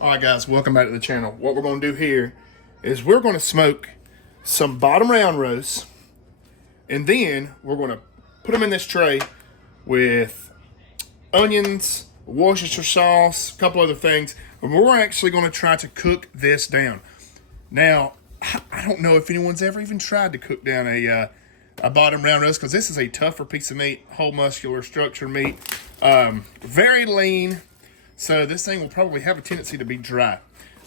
All right, guys, welcome back to the channel. What we're going to do here is we're going to smoke some bottom round roasts, and then we're going to put them in this tray with onions, Worcestershire sauce, a couple other things, and we're actually going to try to cook this down. Now, I don't know if anyone's ever even tried to cook down a bottom round roast, because this is a tougher piece of meat, whole muscular structure meat, very lean. So this thing will probably have a tendency to be dry. I'm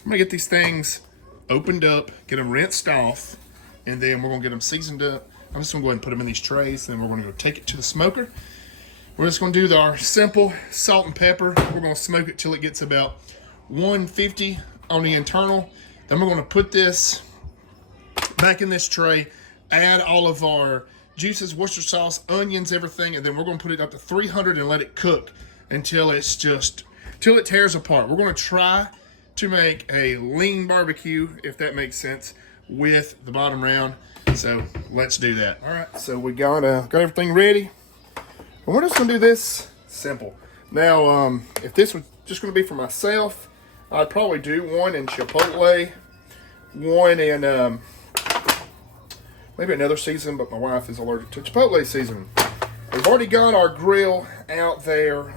gonna get these things opened up, get them rinsed off, and then we're gonna get them seasoned up. I'm just gonna go ahead and put them in these trays, and then we're gonna go take it to the smoker. We're just gonna do our simple salt and pepper. We're gonna smoke it till it gets about 150 on the internal. Then we're gonna put this back in this tray, add all of our juices, Worcestershire sauce, onions, everything, and then we're gonna put it up to 300 and let it cook until it's just till it tears apart. We're going to try to make a lean barbecue, if that makes sense, with the bottom round. So let's do that. All right, so we got everything ready. And we're just going to do this simple. Now, if this was just going to be for myself, I'd probably do one in Chipotle, one in maybe another season, but my wife is allergic to Chipotle seasoning. We've already got our grill out there.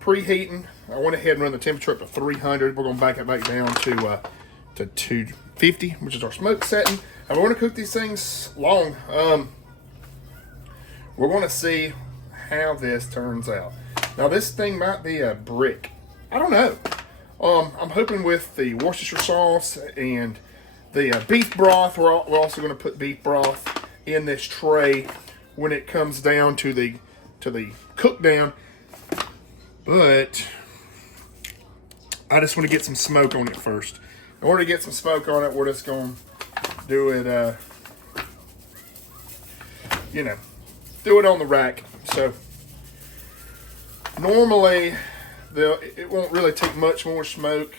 Preheating. I went ahead and run the temperature up to 300. We're going to back it back down to 250, which is our smoke setting. And we're going to cook these things long. We're going to see how this turns out. Now, this thing might be a brick. I don't know. I'm hoping with the Worcestershire sauce and the beef broth, we're also going to put beef broth in this tray when it comes down to the cook down. But I just want to get some smoke on it first. In order to get some smoke on it, we're just going to do it, do it on the rack. So normally, it won't really take much more smoke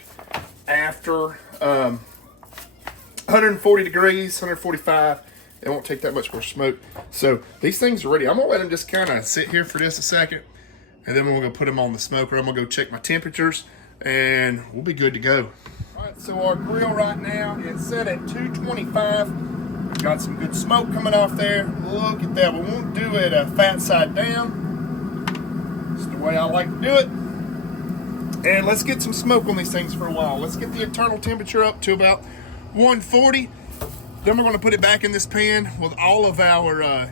after 140 degrees, 145. It won't take that much more smoke. So these things are ready. I'm going to let them just kind of sit here for just a second. And then we're going to put them on the smoker. I'm going to go check my temperatures, and we'll be good to go. All right, so our grill right now is set at 225. We've got some good smoke coming off there. Look at that. We won't do it fat side down. It's the way I like to do it. And let's get some smoke on these things for a while. Let's get the internal temperature up to about 140. Then we're going to put it back in this pan with all of our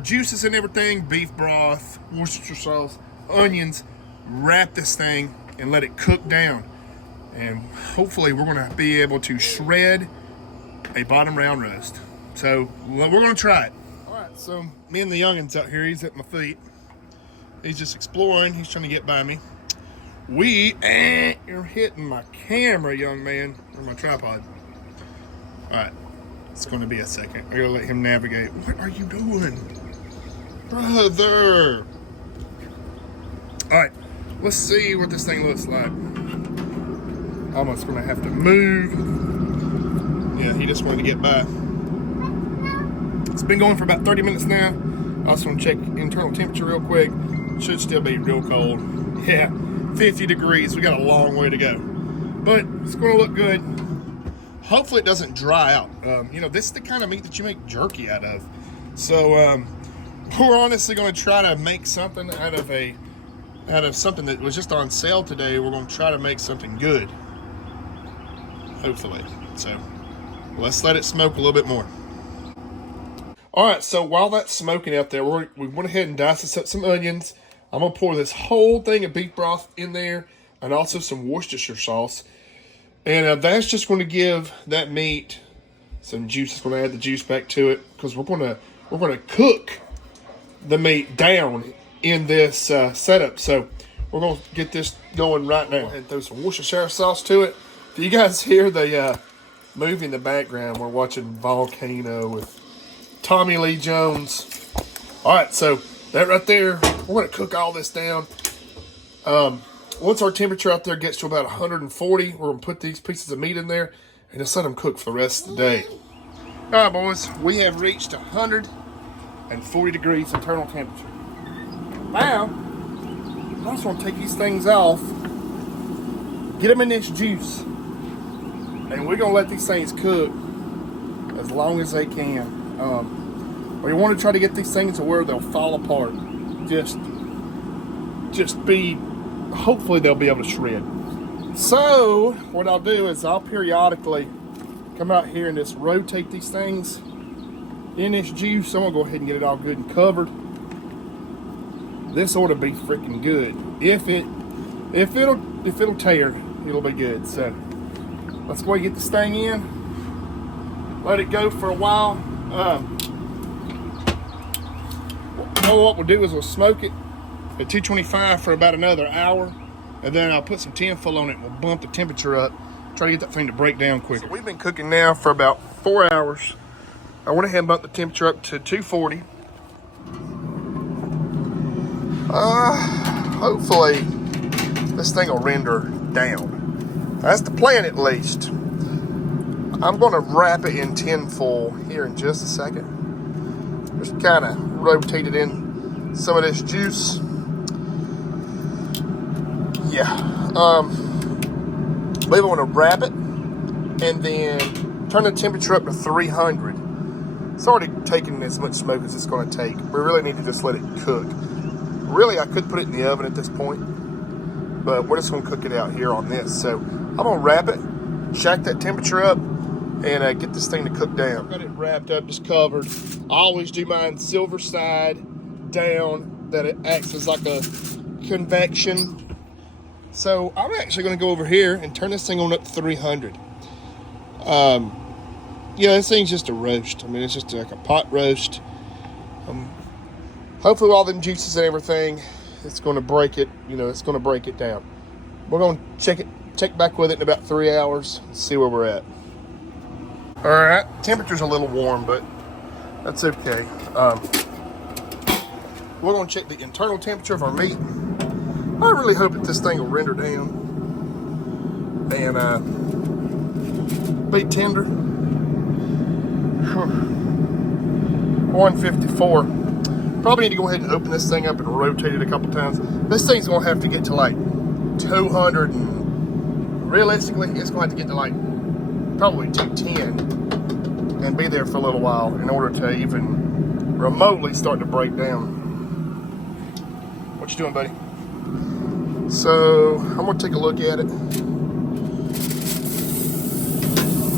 juices and everything, beef broth, Worcestershire sauce, onions. Wrap this thing and let it cook down. And hopefully we're going to be able to shred a bottom round roast. So we're going to try it. All right, so me and the youngin's out here. He's at my feet. He's just exploring. He's trying to get by me. You're hitting my camera, young man, or my tripod. All right. It's going to be a second. I gotta let him navigate. What are you doing, brother? All right, let's see what this thing looks like. Almost going to have to move. Yeah, he just wanted to get by. It's been going for about 30 minutes now. I also want to check internal temperature real quick. Should still be real cold. Yeah, 50 degrees. We got a long way to go, but it's going to look good. Hopefully it doesn't dry out. This is the kind of meat that you make jerky out of. So we're honestly going to try to make something out of something that was just on sale today. We're going to try to make something good. Hopefully. So let's let it smoke a little bit more. All right, so while that's smoking out there, we went ahead and diced up some onions. I'm going to pour this whole thing of beef broth in there and also some Worcestershire sauce. And that's just going to give that meat some juice. It's going to add the juice back to it, because we're going to cook the meat down in this setup. So we're going to get this going right now and throw some Worcestershire sauce to it. Do you guys hear the movie in the background? We're watching Volcano with Tommy Lee Jones. All right, so that right there, we're going to cook all this down. Once our temperature out there gets to about 140, we're going to put these pieces of meat in there and just let them cook for the rest of the day. All right, boys, we have reached 140 degrees internal temperature. Now, I just want to take these things off, get them in this juice, and we're gonna let these things cook as long as they can. We want to try to get these things to where they'll fall apart. Hopefully they'll be able to shred. So what I'll do is I'll periodically come out here and just rotate these things in this juice. I'm gonna go ahead and get it all good and covered. This ought to be freaking good. If it'll tear, it'll be good. So let's go ahead and get this thing in. Let it go for a while. What we'll do is we'll smoke it at 225 for about another hour, and then I'll put some tinfoil on it and we'll bump the temperature up, try to get that thing to break down quicker. So we've been cooking now for about 4 hours. I went ahead and bumped the temperature up to 240. Hopefully this thing will render down. That's the plan, at least. I'm gonna wrap it in tinfoil here in just a second. Just kind of rotate it in some of this juice. Yeah. Believe I want to wrap it and then turn the temperature up to 300. It's already taken as much smoke as it's going to take. We really need to just let it cook. Really, I could put it in the oven at this point, but we're just going to cook it out here on this. So I'm going to wrap it, jack that temperature up, and get this thing to cook down. Got it wrapped up, just covered. I always do mine silver side down, that it acts as like a convection. So I'm actually going to go over here and turn this thing on up to 300. Yeah, this thing's just a roast. I mean, it's just like a pot roast. Hopefully with all them juices and everything, it's going to break it, it's going to break it down. We're going to check back with it in about 3 hours, and see where we're at. All right, temperature's a little warm, but that's okay. We're going to check the internal temperature of our meat. I really hope that this thing will render down and be tender. 154. Probably need to go ahead and open this thing up and rotate it a couple times. This thing's going to have to get to like 200, and realistically, it's going to have to get to like probably 210 and be there for a little while in order to even remotely start to break down. What you doing, buddy? So I'm going to take a look at it.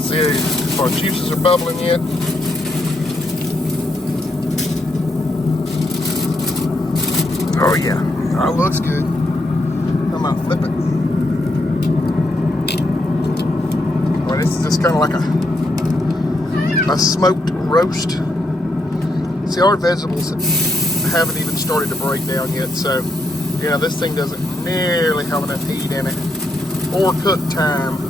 See if our juices are bubbling yet. Oh yeah, that looks good. I might flip it. Well, this is just kind of like a smoked roast. See, our vegetables haven't even started to break down yet, so this thing doesn't nearly have enough heat in it or cook time.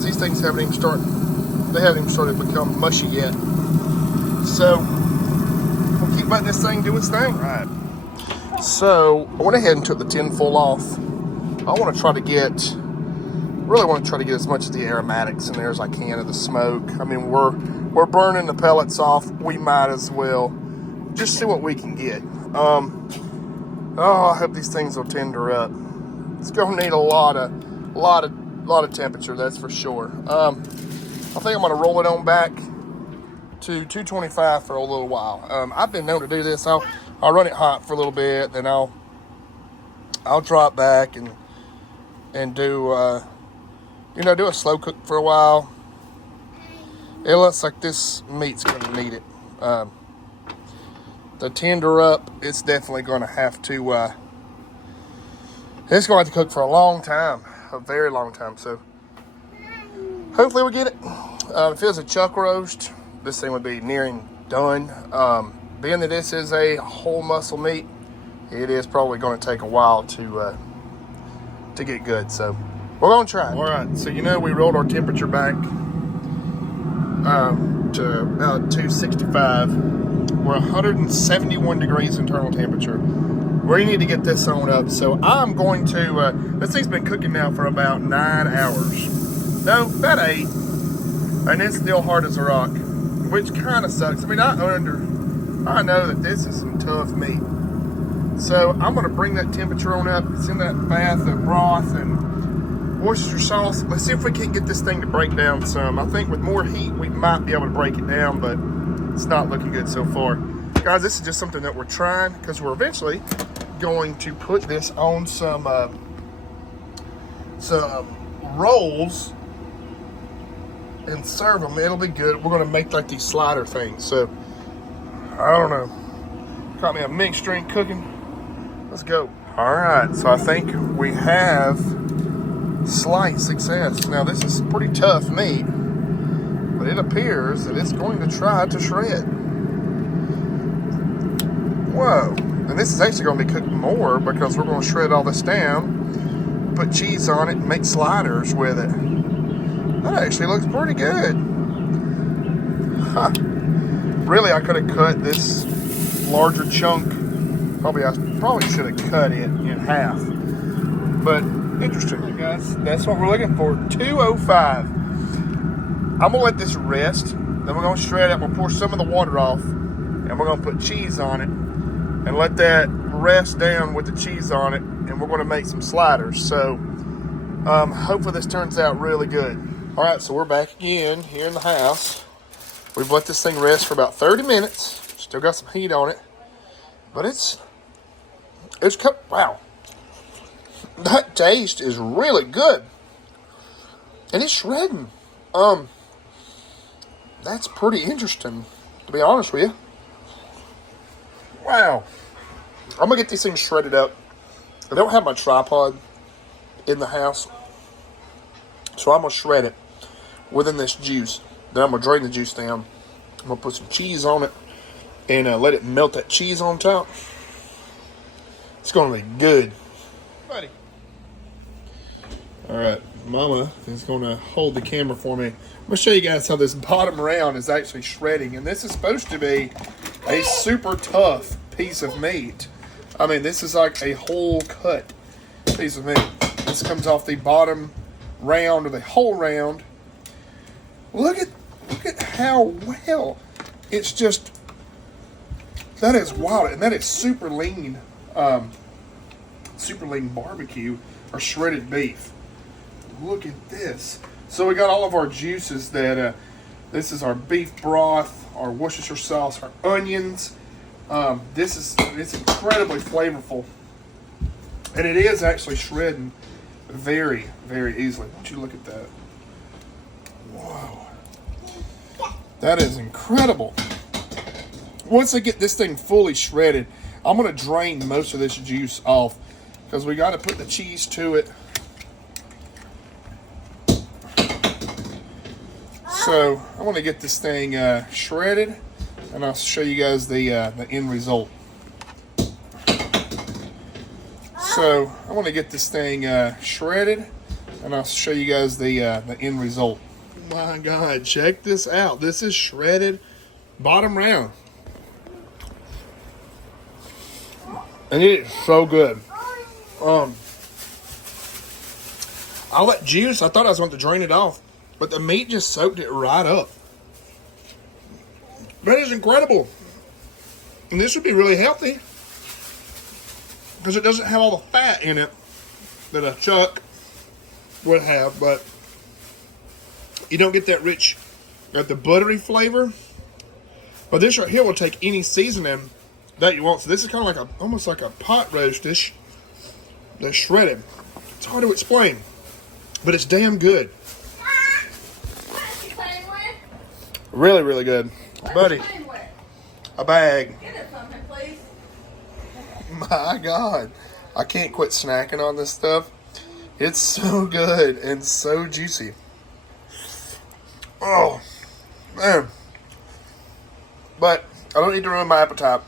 These things haven't even started to become mushy yet. So we'll keep letting this thing do its thing. Right. So I went ahead and took the tinfoil off. I want to try to get as much of the aromatics in there as I can of the smoke. I mean, we're burning the pellets off. We might as well just see what we can get. I hope these things will tender up. It's gonna need a lot of temperature, that's for sure. I think I'm gonna roll it on back to 225 for a little while. I've been known to do this. I'll run it hot for a little bit, then I'll drop back and do do a slow cook for a while. It looks like this meat's gonna need it. To tender up, it's definitely gonna have to. It's going to have to cook for a long time, a very long time. So hopefully we get it. If it was a chuck roast, this thing would be nearing done. Being that this is a whole muscle meat, it is probably going to take a while to get good. So we're going to try it. All right. So we rolled our temperature back to about 265. We're 171 degrees internal temperature. We need to get this on up. So I'm going to, this thing's been cooking now for about 9 hours. No, about 8. And it's still hard as a rock, which kind of sucks. I mean, I know that this is some tough meat. So I'm gonna bring that temperature on up. It's in that bath of broth and Worcestershire sauce. Let's see if we can get this thing to break down some. I think with more heat, we might be able to break it down, but it's not looking good so far. Guys, this is just something that we're trying because we're eventually going to put this on some rolls and serve them. It'll be good. We're gonna make like these slider things. So I don't know. Caught me a mixed drink cooking. Let's go. All right, so I think we have slight success. Now this is pretty tough meat, but it appears that it's going to try to shred. Whoa, and this is actually going to be cooked more because we're going to shred all this down, put cheese on it, and make sliders with it. That actually looks pretty good. Huh. Really, I could have cut this larger chunk. I probably should have cut it in half. But interesting, guys. That's what we're looking for. 205. I'm gonna let this rest. Then we're gonna shred it. We'll pour some of the water off, and we're gonna put cheese on it, and let that rest down with the cheese on it. And we're gonna make some sliders. So hopefully this turns out really good. All right, so we're back again here in the house. We've let this thing rest for about 30 minutes. Still got some heat on it, but it's cooked. Wow, that taste is really good, and it's shredding. That's pretty interesting, to be honest with you. Wow, I'm gonna get these things shredded up. I don't have my tripod in the house, so I'm gonna shred it within this juice. Then I'm gonna drain the juice down. I'm gonna put some cheese on it and let it melt that cheese on top. It's gonna be good, buddy. All right, Mama is gonna hold the camera for me. I'm gonna show you guys how this bottom round is actually shredding, and this is supposed to be a super tough piece of meat. I mean, this is like a whole cut piece of meat. This comes off the bottom round, or the whole round. Look at how well it's just. That is wild, and that is super lean barbecue or shredded beef. Look at this. So we got all of our juices that. This is our beef broth, our Worcestershire sauce, our onions. It's incredibly flavorful, and it is actually shredding very, very easily. Why don't you look at that? Whoa. That is incredible. Once I get this thing fully shredded, I'm going to drain most of this juice off because we got to put the cheese to it. So I want to get this thing shredded, and I'll show you guys the end result. So I want to get this thing shredded, and I'll show you guys the end result. My God, check this out. This is shredded bottom round. And it is so good. All that juice, I thought I was going to drain it off, but the meat just soaked it right up. That is incredible. And this would be really healthy because it doesn't have all the fat in it that a chuck would have, but you don't get that rich, got the buttery flavor. But this right here will take any seasoning that you want. So this is kind of like almost like a pot roast dish that's shredded. It's hard to explain, but it's damn good. Really, really good. Buddy, a bag. Get it something, please. My God, I can't quit snacking on this stuff. It's so good and so juicy. Oh, man. But I don't need to ruin my appetite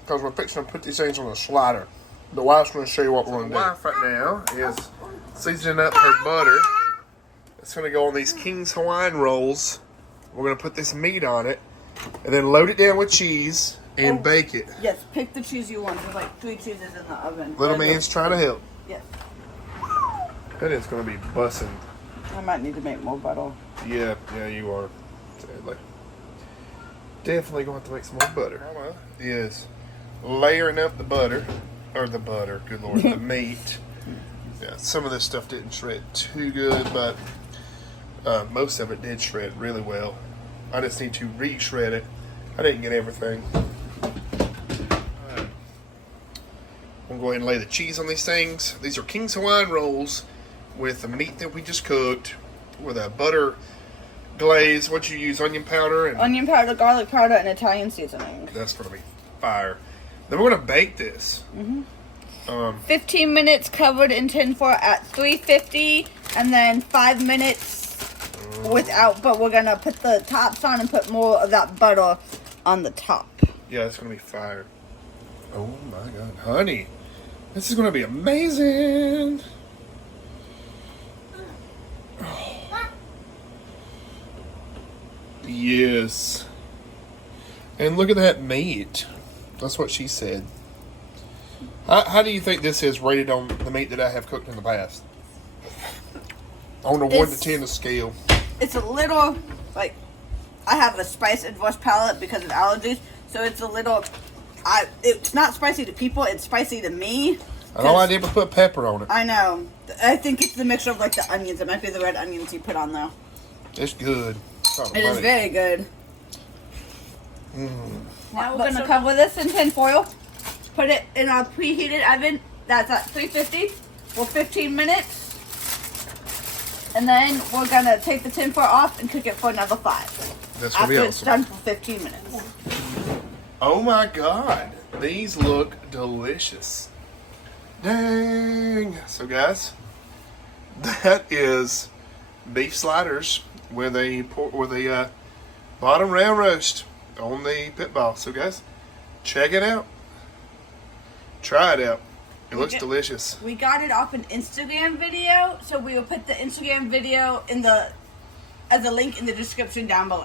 because we're fixing to put these things on a slider. The wife's going to show you what we're going to do. The wife right now is seasoning up her butter. It's going to go on these King's Hawaiian rolls. We're going to put this meat on it and then load it down with cheese and bake it. Yes, pick the cheese you want. There's like 3 cheeses in the oven. Little man's trying to help. Yes. That is going to be bussin'. I might need to make more butter. Yeah, you are. Sadly. Definitely going to have to make some more butter. Mama is layering up the butter or the butter, good Lord, the meat. Yeah, some of this stuff didn't shred too good, but most of it did shred really well. I just need to re-shred it. I didn't get everything. I'm going to go ahead and lay the cheese on these things. These are King's Hawaiian rolls with the meat that we just cooked with a butter glaze. What you use, onion powder? And Onion powder, garlic powder, and Italian seasoning. that's going to be fire. Then we're going to bake this. 15 minutes covered in tin foil at 350, and then 5 minutes without, but we're gonna put the tops on and put more of that butter on the top. Yeah, it's going to be fire. Oh my God, honey. This is going to be amazing. Yes. And look at that meat. That's what she said. How do you think this is rated on the meat that I have cooked in the past? On a 1 to 10 scale. It's a little, like, I have a spice adverse palate because of allergies, so it's a little, it's not spicy to people, it's spicy to me. I know I did put pepper on it. I know. I think it's the mixture of, like, the onions. It might be the red onions you put on there. It's good. It is very good. Now we're going to cover this in tin foil. Put it in our preheated oven. That's at 350 for 15 minutes. And then we're going to take the tin foil off and cook it for another 5. That's going to be after it's awesome. done for 15 minutes. Oh my God. These look delicious. Dang. So guys, that is beef sliders with a bottom round roast on the pit ball. So guys, check it out. Try it out. It looks delicious. We got it off an Instagram video, so we will put the Instagram video as a link in the description down below.